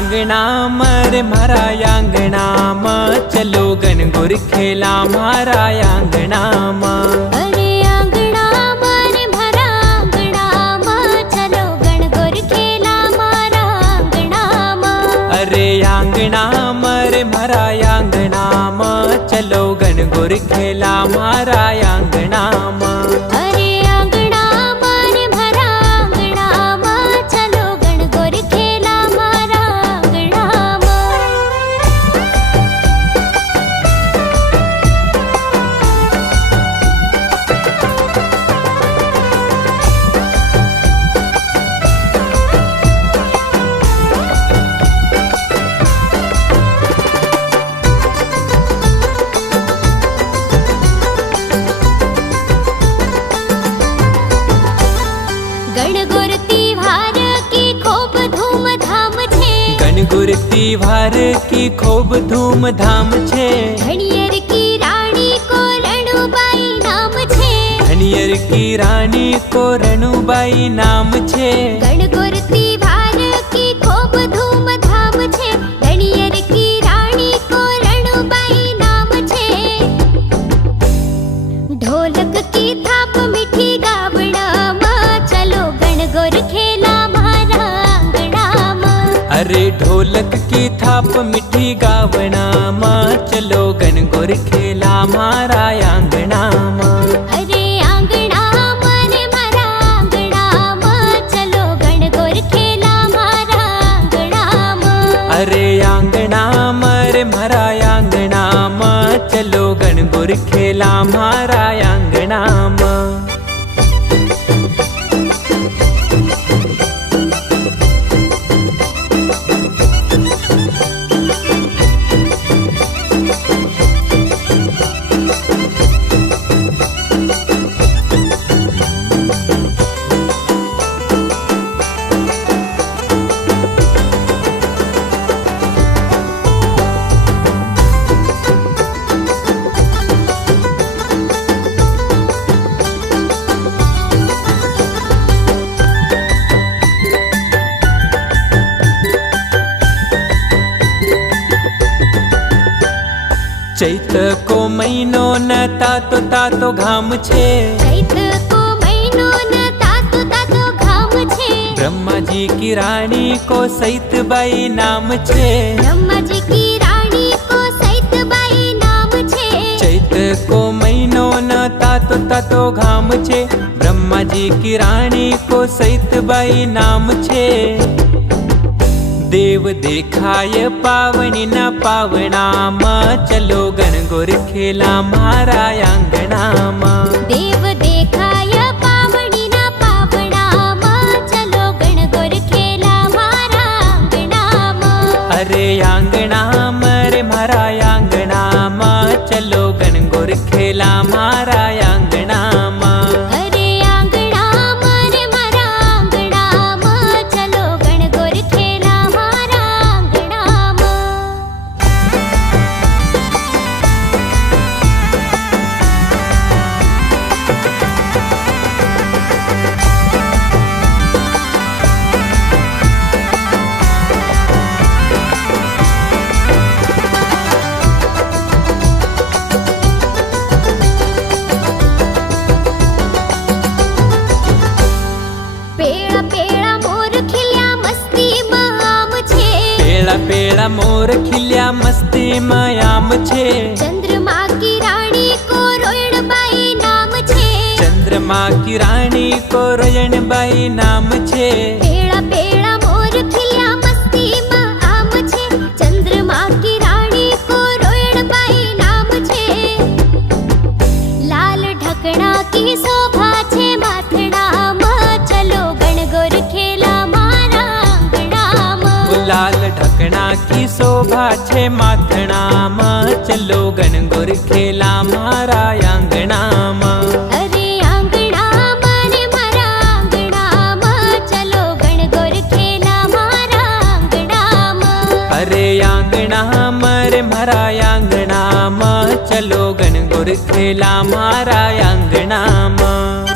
आंगणा रे मारा आंगणा में चलो गणगौर खेला मारा आंगणा में। अरे आंगणा रे मारा आंगणा में चलो गणगौर खेला मारा आंगणा में। अरे आंगणा रे मारा आंगणा में चलो गणगौर खेला मारा आंगणा में। अरे आंगणा रे मारा आंगणा में चलो गणगौर खेला मारा आंगणा में। गणगौर त्योहार की खूब धूमधाम छे। गणगौर त्योहार की खूब धूमधाम छे। धनियर की रानी को रणुबाई नाम छे। धनियर की रानी को रणुबाई नाम छे। गणगौर त्योहार की खूब धूमधाम छे। धनियर की रानी को रणुबाई नाम छे। ढोलक की थाप मीठी गावड़ा में चलो गणगौर खेला मारा आंगणा में। अरे ढोलक की थाप मीठी गावना में चलो गणगौर खेला मारा आंगणा में। अरे आंगणा रे मारा आंगणा में चलो गणगौर खेला मारा आंगणा में। अरे आंगणा रे मारा आंगणा में चलो गणगौर खेला मारा आंगणा में। चैत को महीनो न तातो घाम छे। चैत को महीनो न तातो घाम छे। ब्रह्मा जी की रानी को सैतबाई नाम छे। ब्रह्मा जी की रानी को सैतबाई नाम छे। चैत को महीनो न तातो घाम छे। ब्रह्मा जी की रानी को सैतबाई नाम छे। देव देखाय पावनी न पावना में चलो गणगौर खेला मारा आंगणा में। देव देखाय पावनी न पावना में चलो गणगौर खेला मारा आंगणा में। अरे आंगणा रे मारा आंगणा में चलो गणगौर खेला मारा आंगणा में। अरे आंगणा रे मारा आंगणा में चलो गणगौर खेला मारा आंगणा में। पेड़ा पेड़ा मोर खिल्या मस्ती में आम छे। पेड़ा पेड़ा मोर खिल्या मस्ती में आम छे। चंद्रमा की रानी को रोयणबाई नाम छे। चंद्रमा की रानी को रोयणबाई नाम छे। पेड़ा पेड़ा मोर खिल्या मस्ती में आम छे। चंद्रमा की रानी को रोयणबाई नाम छे। लाल ढकना की शोभा छे माथड़ा में चलो गणगौर खेला मारा आंगणा में। लाल ढकना की शोभा छे माथड़ा में चलो गणगौर खेला मारा आंगणा में। अरे आंगणा रे मारा आंगणा में चलो गणगौर खेला मारा आंगणा में। अरे आंगणा रे मारा आंगणा में चलो गणगौर खेला मारा आंगणा में।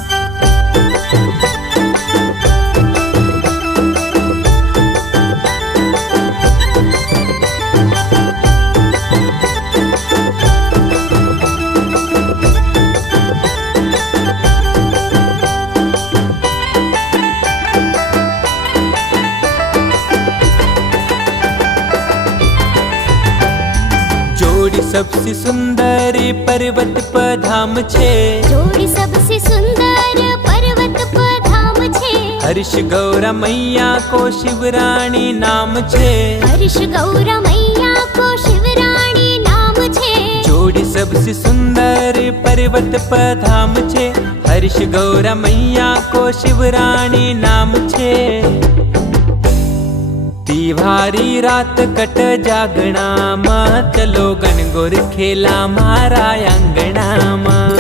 જોડી સબસે સુંદર પર્વત પર ધામ છે, જોડી સબસે સુંદર પર્વત પર ધામ છે, હર્ષ ગૌરા મૈયા કો શિવરાણી નામ છે, હર્ષ ગૌરા મૈયા કો શિવરાણી નામ છે, જોડી સબસે સુંદર પર્વત પર ધામ છે, હર્ષ ગૌરા મૈયા કો શિવરાણી નામ છે। तिवारी रात कट जागना मां, चलो गणगौर खेला मारा आंगना मां।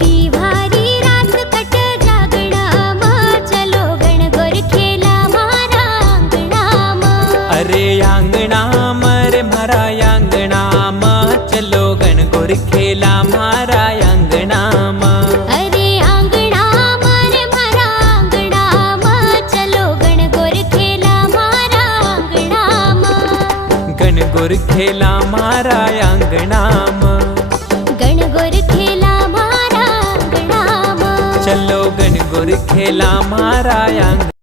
तिवारी रात कट जागना मां, चलो गणगौर खेला मारा आंगना मां। अरे आंगना मारे मारा आंगना मां, चलो गणगौर खेला मारा आंगना मां। अरे आंगना मारे मारा आंगना मां, चलो गणगौर खेला मारा आंगना मां। गणगौर खेला मारा आंगना मां, गणगौर खेला मारा आंगना मां। चलो गणगौर खेला मारा आंगना।